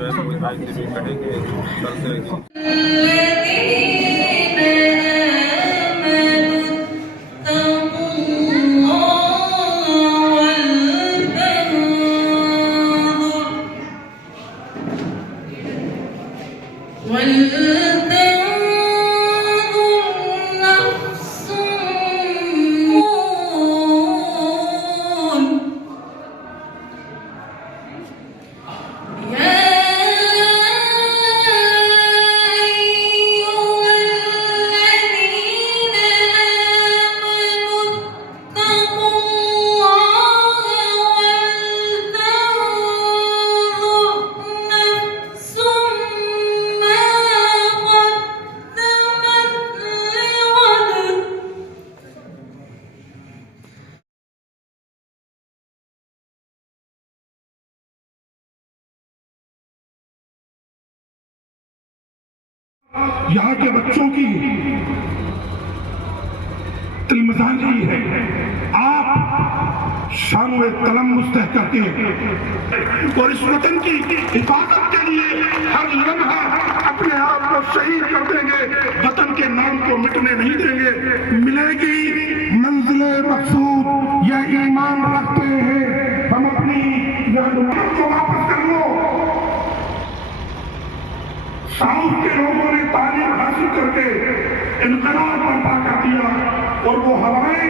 जो है वो 2.5 दिन कटेंगे कल से। यहाँ के बच्चों की तिलमसानी है, आप शान-ए कलम मुस्तह करके और इस वतन की हिफाजत के लिए हर लम्हा अपने आप को शहीद कर देंगे, वतन के नाम को मिटने नहीं देंगे। मिलेगी मंजिले मकसूद या ईमान रखते हैं हम अपनी को वापस कर लो। साउथ के लोगों ने तालीम हासिल करके इनकलाब बर्पा कर दिया और वो हवाएं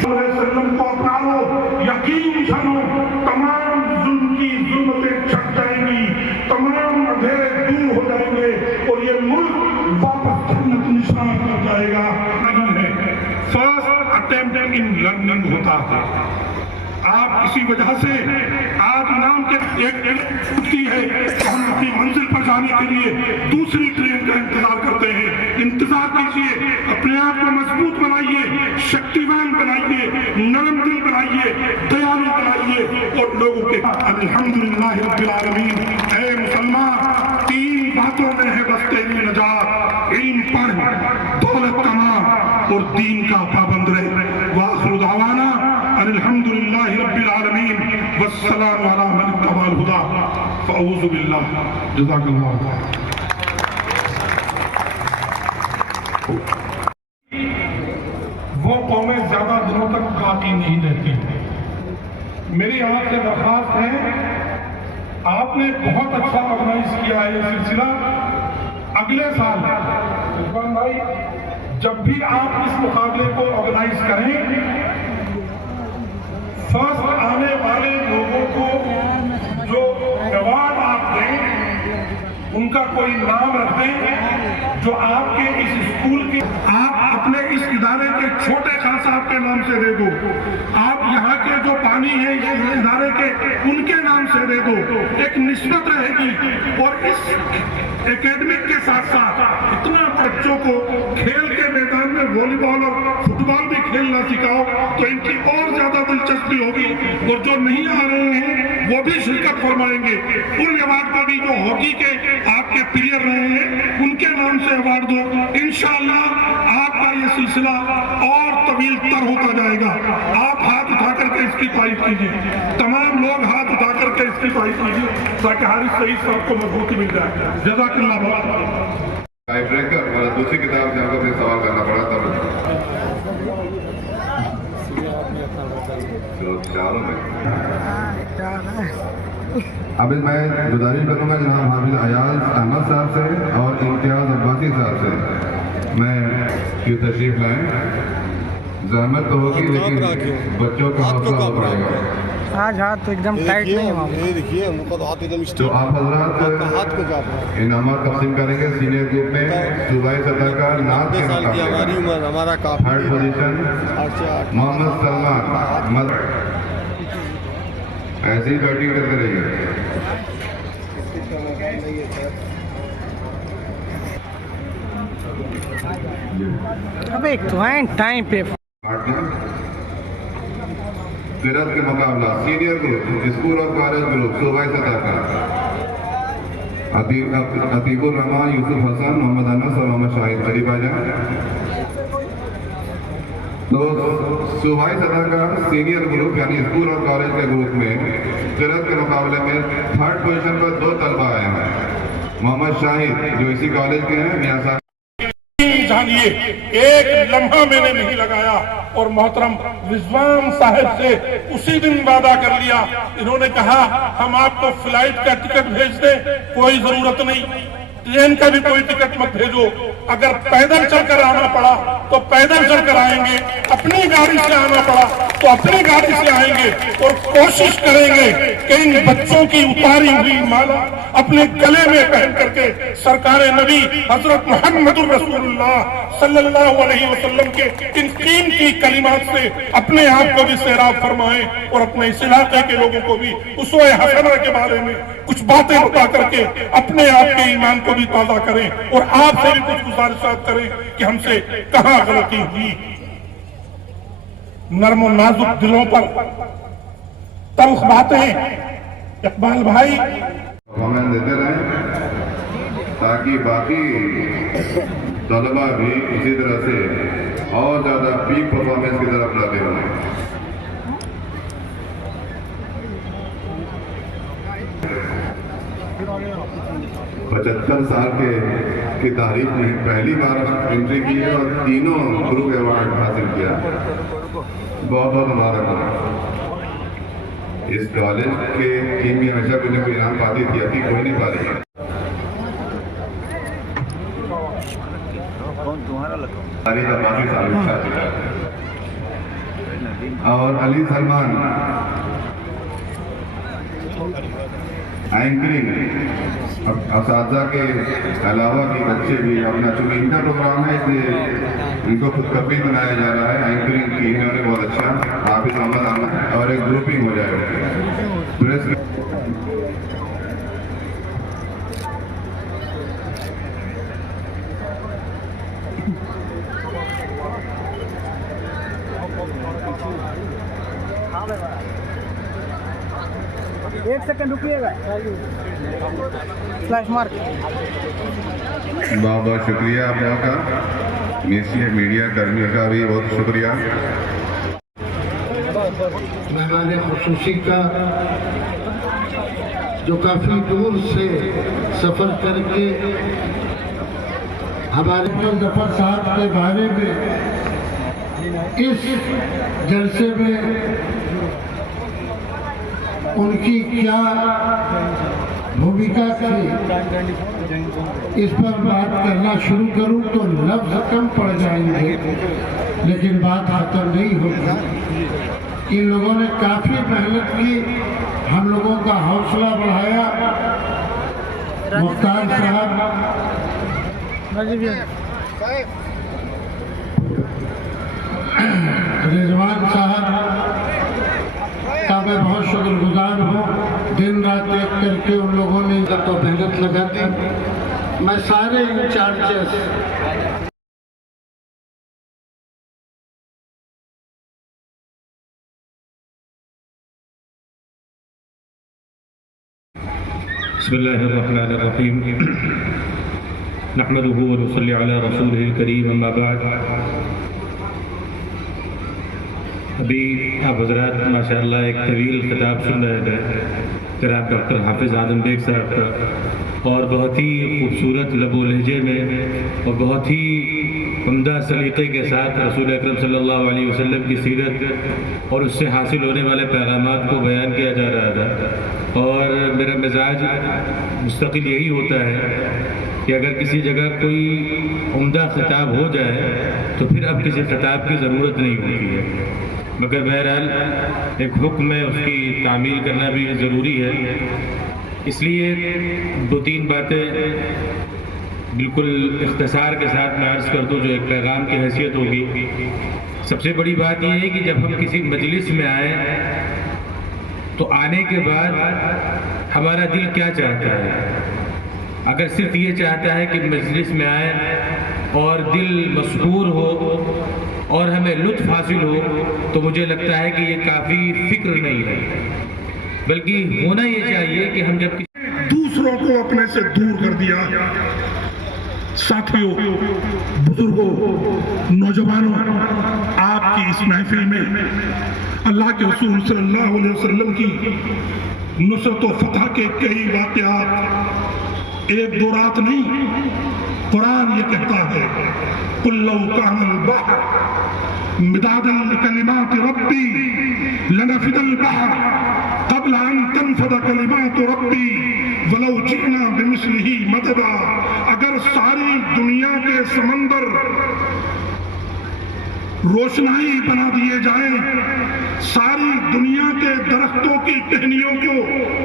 जो वसल्लम को अपना लो, यकीन जानो तमाम जुल्म की जुल्मतें छट जाएंगी, तमाम अंधेरे दूर हो जाएंगे और ये मुल्क वापस जन्नत निशान कर जाएगा। नहीं है, फर्स्ट अटेम्प्ट इन लर्निंग होता है। आप इसी वजह से आज नाम के एक छूटती है तो हम अपनी मंजिल पर जाने के लिए दूसरी ट्रेन का इंतजार करते हैं। इंतजार कीजिए, अपने आप को मजबूत बनाइए, शक्तिवान बनाइए, नरम दिल बनाइए, दयालु बनाइए और लोगों के अल्हम्दुलिल्लाह रब्बिल आलमीन। ऐ मुसलमान, 3 बातों में है बस तेरी नजात, इल्म पढ़, दौलत कमा और दीन का पाबंद रहे। वाखिरु दावाना अल्हम्दुलिल्लाह रब्बिल आलमीन वस्सलामु अला मन इत्तबअल हुदा फअऊज़ु बिल्लाह। जज़ाकल्लाह। वो कौमें ज्यादा दिनों तक बाकी नहीं रहती। मेरी आपसे दरख्वास्त है, आपने बहुत अच्छा ऑर्गेनाइज किया है ये सिलसिला। अगले साल इरफान भाई, जब भी आप इस मुकाबले को ऑर्गेनाइज करें, फर्स्ट आने वाले लोगों को जो अवार्ड आप दें उनका कोई नाम रख दें जो आपके इस स्कूल के, आप अपने इस इदारे के छोटे खान साहब के नाम से दे दो, आप यहाँ के जो पानी है इस इदारे के उनके नाम से दे दो। एक निस्बत रहेगी और इस एकेडमिक के साथ साथ इतना बच्चों को खेल के मैदान में वॉलीबॉल और फुटबॉल भी खेलना सिखाओ तो इनकी और ज्यादा दिलचस्पी होगी और जो नहीं आ रहे हैं वो भी शिरकत फरमाएंगे। उन अवार्ड को भी जो हॉकी के आपके प्लेयर रहे हैं उनके नाम से अवार्ड दो। इंशाअल्लाह आपका ये सिलसिला और तवील तर होता जाएगा। आप हाथ उठा करके इसकी तारीफ कीजिए, तमाम लोग हाथ उठा करके इसकी तारीफ कीजिए ताकि हर सही सबको मजबूती मिल जाए। जज़ाकल्लाह। टाई ब्रेकर और दूसरी किताब जहाँ पर सवाल करना पड़ा तब चारों में। अब मैं गुजारिश करूँगा जनाब हाफिज अयाज अहमद साहब से और इम्तियाज अब्बासी साहब से मैं क्यों तशरीफ लाएं। जहमत तो होगी लेकिन बच्चों का हौसला हो पाएगा। आज हाथ तो एकदम टाइट नहीं है। ये देखिए उनका तो हाथ एकदम तो आप हजरात इनामात तकसीम करेंगे। सीनियर ग्रुप में सूबाई सतह का नाथ के साल की हमारी उम्र, हमारा काफी 3rd पोजीशन मोहम्मद सलमान। ऐसे ही बैटिंग करते रहिए। अब एक तो है टाइम पे किरत के मुकाबला सीनियर ग्रुप स्कूल और कॉलेज ग्रुप सूबाई सतह का अतीकुर रहमान, यूसुफ हसन, मोहम्मद अनस और मोहम्मद शाहिद। करीब आ जाए। तो सूबाई सतह का सीनियर ग्रुप यानी स्कूल और कॉलेज के ग्रुप में किरत के मुकाबले में 3rd पोजीशन पर 2 तलबा आए हैं। شاہد جو اسی کالج کے ہیں میاں صاحب جانیے ایک لمحہ میں نے نہیں لگایا اور محترم رضوان صاحب سے اسی دن وعدہ کر لیا. انہوں نے کہا ہم آپ کو فلائٹ کا ٹکٹ بھیج دیں, کوئی ضرورت نہیں, ٹرین کا بھی کوئی ٹکٹ مت بھیجو, اگر پیدل چل کر آنا پڑا تو پیدل چل کر آئیں گے, اپنی گاڑی سے آنا پڑا تو اپنی گاڑی سے آئیں گے, اور کوشش کریں گے کہ ان بچوں کی اتاری ہوئی مالا اپنے گلے میں پہن کر کے سرکار نبی حضرت محمد رسول اللہ صلی اللہ علیہ وسلم کے ان قیمتی کلمات سے اپنے آپ کو بھی سیراب فرمائیں, اور اپنے اس علاقے کے لوگوں کو بھی اسوہ حسنہ کے بارے میں کچھ باتیں بتا کر کے اپنے آپ کے ایمان کو بھی تازہ کریں, اور آپ سے بھی کچھ گزارشات کریں کہ ہم سے کہاں غلطی ہوئی. نرم و نازک دلوں پر تلخ باتیں اقبال بھائی پرفارمنس دیتے رہیں تاکہ باقی طلبہ بھی اسی طرح سے اور زیادہ پیک پرفارمنس کی طرف لاتے رہیں. 75 سال کی تاریخ میں پہلی بار انٹری کی ہے اور تینوں گروپ ایوارڈ حاصل کیا. بہت بہت مبارک ہو. اس کالج کے ٹیم میں ہمیشہ کوئی نہ کوئی انعام پاتی تھی, ابھی کوئی نہیں پا رہی ہے. اور علی سلمان اینکرنگ اساتذہ کے علاوہ بھی بچے بھی اپنا چونکہ ان کا پروگرام ہے اس لیے ان کو خود کفیل بنایا جا رہا ہے. اینکرنگ کی انہوں نے بہت اچھا حافظ احمد آنا اور ایک گروپنگ ہو جائے گا. پریس ایک سیکنڈ رکیے گا, فلیش مارک. بہت بہت شکریہ آپ لوگوں کا, میڈیا کرمیوں کا بھی بہت شکریہ. مہمان خصوصی کا جو کافی دور سے سفر کر کے ہمارے ظفر صاحب کے بارے میں اس جلسے میں ان کی کیا بھومکا تھی اس پر بات کرنا شروع کروں تو لفظ کم پڑ جائیں گے, لیکن بات ختم نہیں ہوگی. ان لوگوں نے کافی محنت کی, ہم لوگوں کا حوصلہ بڑھایا. مختار صاحب, رضوان صاحب کا میں بہت شکر گزار ہوں. دن رات ایک کر کے ان لوگوں نے تو محنت لگا دی. میں سارے انچارجز بسم اللہ الرحمن الرحیم نحمده ونصلی علی رسولہ الکریم اما بعد. ابھی آپ حضرات ماشاءاللہ ایک طویل خطاب سن رہے تھے جناب ڈاکٹر حافظ اعظم بیگ صاحب کا, اور بہت ہی خوبصورت لب و لہجے میں اور بہت ہی عمدہ سلیقے کے ساتھ رسول اکرم صلی اللہ علیہ وسلم کی سیرت اور اس سے حاصل ہونے والے پیغامات کو بیان کیا جا رہا تھا. اور میرا مزاج مستقل یہی ہوتا ہے کہ اگر کسی جگہ کوئی عمدہ خطاب ہو جائے تو پھر اب کسی خطاب کی ضرورت نہیں ہوتی ہے, مگر بہرحال ایک حکم ہے, اس کی تعمیل کرنا بھی ضروری ہے. اس لیے 2-3 باتیں بالکل اختصار کے ساتھ میں عرض کر دوں جو ایک پیغام کی حیثیت ہوگی. سب سے بڑی بات یہ ہے کہ جب ہم کسی مجلس میں آئیں تو آنے کے بعد ہمارا دل کیا چاہتا ہے. اگر صرف یہ چاہتا ہے کہ مجلس میں آئیں اور دل مسحور ہو اور ہمیں لطف حاصل ہو تو مجھے لگتا ہے کہ یہ کافی فکر نہیں ہے, بلکہ ہونا یہ چاہیے کہ ہم جب دوسروں کو اپنے سے دور کر دیا. ساتھیوں, بزرگوں, نوجوانوں, آپ کی اس محفل میں اللہ کے رسول صلی اللہ علیہ وسلم کی نصرت و فتح کے کئی واقعات एक दो रात नहीं, कुरान ये कहता है कुल लौ कानल बहर मिदादन लिकलिमात रब्बी लनफिदल बहर क़ब्ल अन तनफद कलिमात रब्बी वलौ जिना बिमिस्लिही मददा। अगर सारी दुनिया के समंदर रोशनाई बना दिए जाएं, सारी दुनिया के दरख्तों की टहनियों को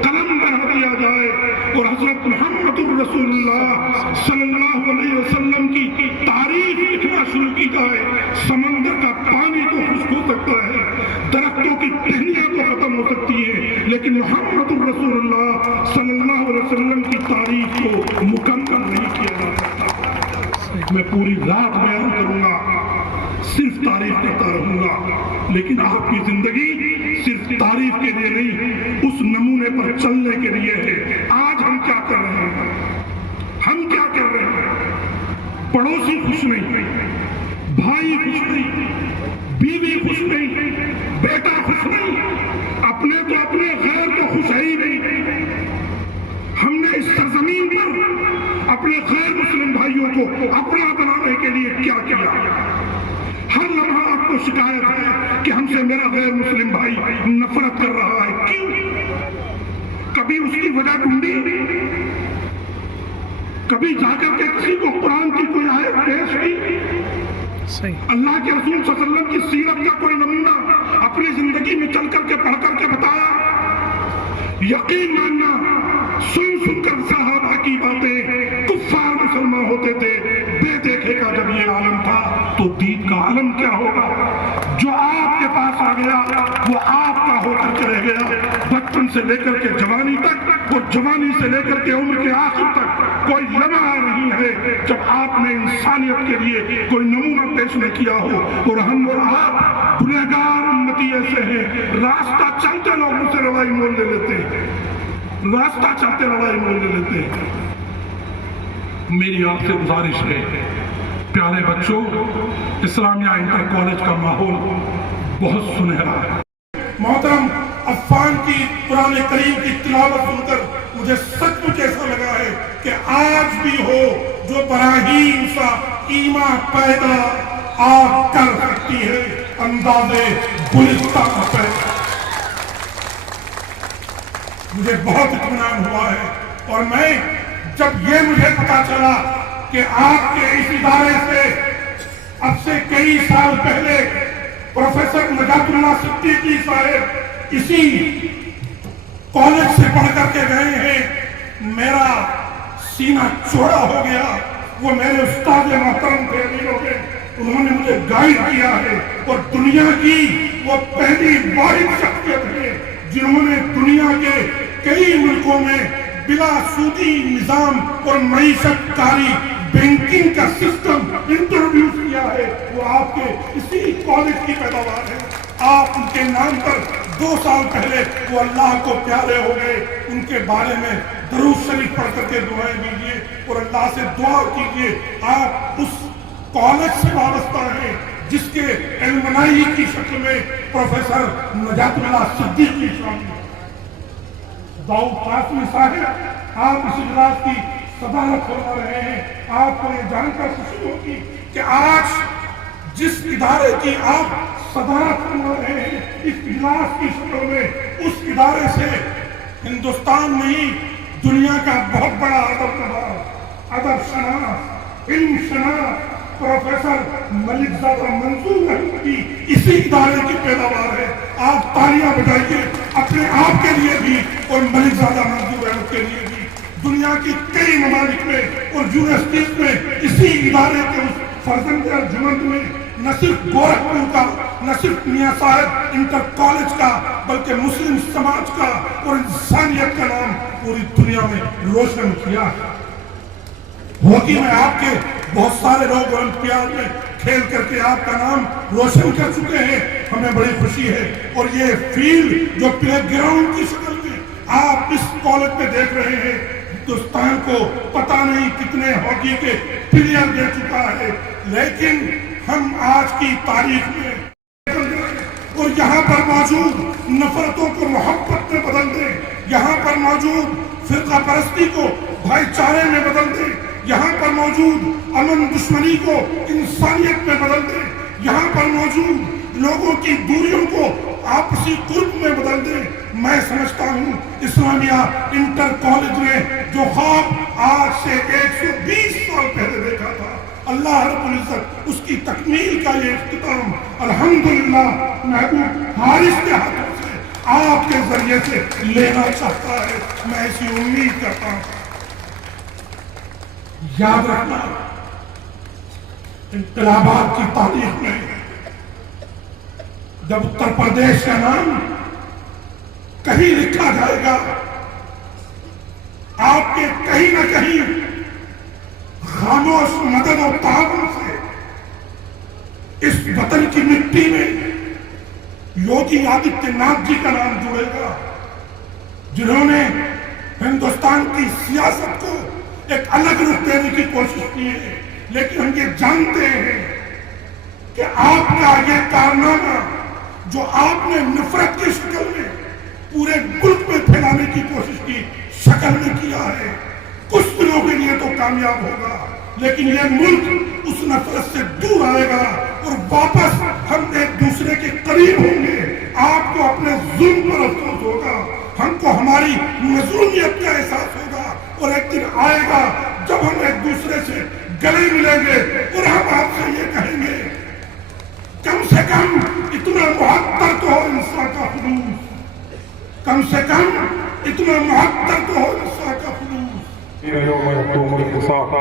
कलम बना दिया जाए और हजरत मोहम्मद रसूलुल्लाह सल्लल्लाहु अलैहि वसल्लम की तारीफ लिखना शुरू की जाए, समंदर का पानी तो खुश्क हो सकता है, दरख्तों की टहनियां तो खत्म हो सकती हैं, लेकिन मोहम्मद रसूलुल्लाह सल्लल्लाहु अलैहि वसल्लम की तारीफ को मुकम्मल नहीं किया जा सकता। मैं पूरी रात बयान करूंगा, सिर्फ तारीफ करता रहूंगा, लेकिन आपकी जिंदगी सिर्फ तारीफ के लिए नहीं, उस नमूने पर चलने के लिए है। आज हम क्या कर रहे हैं? हम क्या कर रहे हैं? पड़ोसी खुश नहीं, भाई खुश नहीं, बीवी खुश नहीं, बेटा खुश नहीं, अपने तो अपने गैर तो खुश है ही नहीं। हमने इस सरजमीन पर अपने गैर मुस्लिम भाइयों को अपना बनाने के लिए क्या किया? हर लम्हा आपको शिकायत है कि हमसे मेरा गैर मुस्लिम भाई नफरत कर रहा है। क्यों? कभी उसकी वजह ढूंढी? कभी जाकर के किसी को कुरान की कोई आयत पेश की? अल्लाह के रसूल सल्लल्लाहु अलैहि वसल्लम की सीरत का कोई नमूना अपनी जिंदगी में चल करके पढ़ करके बताया? यकीन मानना, सुन सुनकर साहबा की बातें, कुफ्फार मुसलमान होते थे, बेदेखे का जब ये आलम था तो दीन का आलम क्या होगा? जो आपके पास आ गया वो आपका होकर के रह गया, बचपन से लेकर के जवानी तक और जवानी से लेकर के उम्र के आखिर तक कोई लम्हा नहीं है जब आपने इंसानियत के लिए कोई नमूना पेश न किया हो। और हम और आप गुनहगार उम्मती ऐसे हैं, रास्ता चलते लोग मुझसे लड़ाई मोल ले लेते हैं, रास्ता चलते लड़ाई मोल ले लेते हैं। मेरी आपसे गुजारिश है प्यारे बच्चों, इस्लामिया इंटर कॉलेज का माहौल बहुत सुनहरा है। मोहतरम अफ़ान की कुरान करीम की तिलावत सुनकर मुझे सचमुच ऐसा लगा है कि आज भी हो जो बराहीन सा ईमान पैदा आप कर सकती है, अंदाज़े गुलिस्तां का पैदा। मुझे बहुत इत्मीनान हुआ है और मैं जब ये मुझे पता चला कि आपके इस इदारे से अब से कई साल पहले प्रोफेसर नजातुल्लाह सिद्दीकी साहब इसी कॉलेज से पढ़ करके गए हैं, मेरा सीना चौड़ा हो गया। वो मेरे उस्ताद मोहतरम थे, उन्होंने मुझे गाइड किया है और दुनिया की वो पहली वाहिद शख्सियत है जिन्होंने दुनिया के कई मुल्कों में बिला सूदी निजाम और मईशत कारी बैंकिंग का सिस्टम इंट्रोड्यूस किया है। वो आपके इसी कॉलेज की पैदावार है। आप उनके नाम पर 2 साल पहले वो अल्लाह को प्यारे हो गए, उनके बारे में दरूद शरीफ पढ़ करके दुआएं दीजिए और अल्लाह से दुआ कीजिए। आप उस कॉलेज से वाबस्ता हैं जिसके एलमनाई की शक्ल में प्रोफेसर नजातुल्लाह सिद्दीकी शामिल हैं। दाऊद कासमी साहब, आप इस इजलास की सदारत फरमा रहे हैं। आपको ये जानकर खुशी होगी कि आज जिस इदारे की आप सदारत फरमा रहे हैं इस इजलास की शक्ल में, उस इदारे से हिंदुस्तान नहीं दुनिया का बहुत बड़ा अदब शनास, इल्म शनास प्रोफेसर मलिकजादा मंसूर अहमद की इसी इदारे की पैदावार है। आप तालियां बजाइए अपने आप के लिए भी और मलिकजादा मंसूर अहमद के लिए भी। दुनिया की कई ममालिक में और यूनिवर्सिटीज में इसी इदारे के उस फर्जंद अर्जुमंद में न सिर्फ गोरखपुर का, न सिर्फ मियां साहब इंटर कॉलेज का, बल्कि मुस्लिम समाज का और इंसानियत का नाम पूरी दुनिया में रोशन किया। हॉकी में आपके बहुत सारे लोग ओलंपियाड में खेल करके आपका नाम रोशन कर चुके हैं, हमें बड़ी खुशी है। और ये फील्ड जो प्ले ग्राउंड की शक्ल में आप इस कॉलेज में देख रहे हैं, हिंदुस्तान को पता नहीं कितने हॉकी के प्लेयर दे चुका है, लेकिन हम आज की तारीख में और اور یہاں پر موجود نفرتوں کو محبت میں بدل دے، یہاں پر موجود فرقہ پرستی کو بھائی چارے میں بدل دے، یہاں پر موجود امن دشمنی کو انسانیت میں بدل دے، یہاں پر موجود لوگوں کی دوریوں کو آپسی قرب میں بدل دے۔ میں سمجھتا ہوں اسلامیہ انٹر کالج نے جو خواب آج سے 120 سال پہلے دیکھا تھا، اللہ رب العزت اس کی تکمیل کا یہ اختتام الحمدللہ محبوب حارث کے ہاتھوں سے آپ کے ذریعے سے لینا چاہتا ہے۔ میں ایسی امید کرتا ہوں۔ یاد رکھنا، انقلابات کی تاریخ میں جب اتر پردیش کا نام کہیں لکھا جائے گا، آپ کے کہیں نہ کہیں خاموش مدد اور تعاون سے اس وطن کی مٹی میں یوگی آدتیہ ناتھ جی کا نام جڑے گا، جنہوں نے ہندوستان کی سیاست کو ایک الگ رخ دینے کی کوشش کی ہے، لیکن ہم یہ جانتے ہیں کہ آپ کا یہ کارنامہ جو آپ نے نفرت کی شکل میں پورے ملک میں پھیلانے کی کوشش کی شکل میں کیا ہے، کچھ دنوں کے لیے تو کامیاب ہوگا، لیکن یہ ملک اس نفرت سے دور آئے گا اور واپس ہم ایک دوسرے کے قریب ہوں گے۔ آپ کو اپنے ظلم پر افسوس ہوگا، ہم کو ہماری مظلومیت کا احساس ہوگا، اور ایک دن آئے گا جب ہم ایک دوسرے سے گلے ملیں گے اور ہم آپ سے یہ کہیں گے کم سے کم اتنا محتر تو ہو انسان کا خلوص، کم سے کم اتنا محتر تو ہو انسان کا خلوص۔ یوم یقوم الحساب،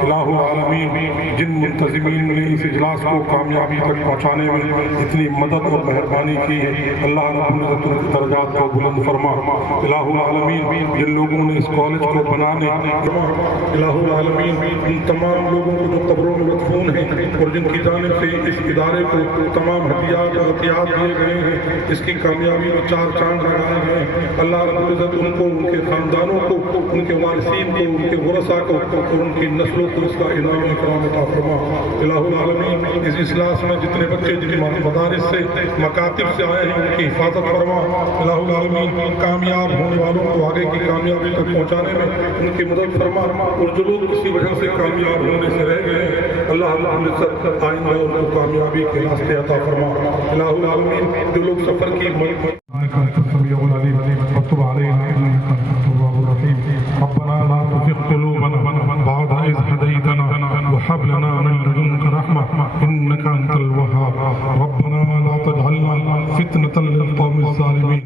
الہ العالمین جن منتظمین نے اس اجلاس کو کامیابی تک پہنچانے میں اتنی مدد اور مہربانی کی ہے، اللہ رب العزت ان کے درجات کو بلند فرما۔ الہ العالمین جن لوگوں نے اس کالج کو بنانے، الہ العالمین ان تمام لوگوں کو جو قبروں میں مدفون ہیں اور جن کی جانب سے اس ادارے کو تمام ہدیات اور عطیات دیے گئے ہیں، اس کی کامیابی میں چار چاند لگائے گئے ہیں، اللہ رب العزت ان کو، ان کے خاندانوں کو، ان کے وارثین کو، ان کے ورثاء کو اور ان کی نسلوں کو اس کا انعام اکرام عطا فرما۔ الہ العالمین اس اجلاس میں جتنے بچے جن مدارس سے، مکاتب سے آئے ہیں، ان کی حفاظت فرما۔ الہ العالمین کامیاب ہونے والوں کو آگے کی کامیابی تک پہنچانے میں ان کی مدد فرما، اور جو لوگ کسی وجہ سے کامیاب ہونے سے رہ گئے ہیں، اللہ رب العزت آئندہ ان کو کامیابی کے راستے عطا فرما۔ الہ العالمین جو لوگ سفر کی